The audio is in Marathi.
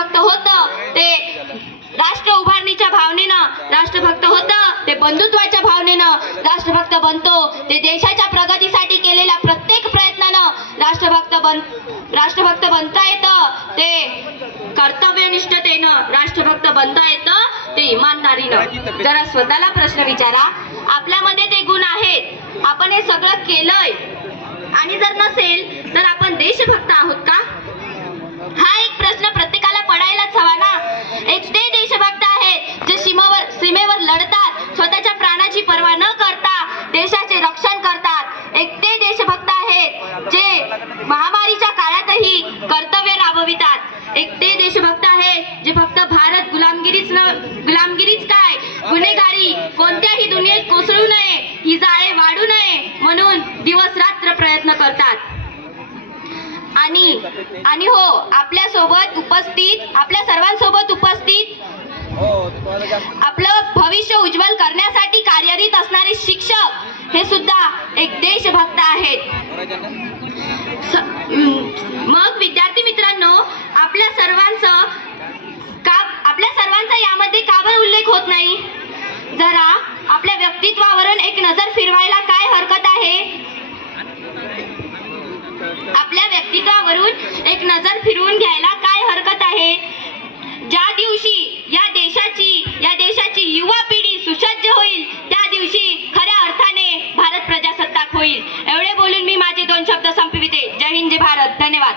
राष्ट्रभक्त होतं ते राष्ट्र उभारणीच्या भावनेनं, राष्ट्रभक्त होतं ते बंधुत्वाच्या भावनेनं, राष्ट्रभक्त बनतो ते देशाच्या प्रगतीसाठी केलेल्या प्रत्येक प्रयत्नानं राष्ट्रभक्त बनता येतं ते कर्तव्यनिष्ठतेनं, राष्ट्रभक्त बनता येतं ते इमानदारीनं. जरा स्वतःला प्रश्न विचारा, आपल्यामध्ये ते गुण आहेत, आपण हे सगळं केलंय आणि जर नसेल तर आपण देशभक्त आहोत का? हा एक प्रश्न प्रत्येकाला पडायलाच हवा ना. एक ते देशभक्त आहेत जे सीमेवर लढतात, स्वतःच्या प्राणाची पर्वा न करता देशाचे रक्षण करतात. एक ते देशभक्त आहेत जे महामारीच्या काळातही कर्तव्य राबवितात. एक ते देशभक्त आहे जे फक्त भारत गुलामगिरीच काय, गुन्हेगारी कोणत्याही दुनियेत कोसळू नये, ही जाळे वाढू नये म्हणून दिवस रात्र प्रयत्न करतात. आणि हो, आपल्या सर्वांसोबत उपस्थित आपलं भविष्य उज्ज्वल करण्यासाठी कार्यरत असणारे शिक्षक हे सुद्धा एक देशभक्त आहेत. मग विद्यार्थी मित्रांनो, आपल्या सर्वांचा यामध्ये का बरं उल्लेख होत नाही? जरा आपल्या व्यक्तित्वावरून एक नजर फिरवायला काय हरकत आहे? आपल्या व्यक्तित्वावरून एक नजर फिरवून घ्यायला काय हरकत आहे? ज्या दिवशी या देशाची युवा पिढी सुसज्ज होईल त्या दिवशी खऱ्या अर्थाने भारत प्रजासत्ताक होईल. एवढे बोलून मी माझे 2 शब्द संपविते. जय हिंद, जय भारत. धन्यवाद.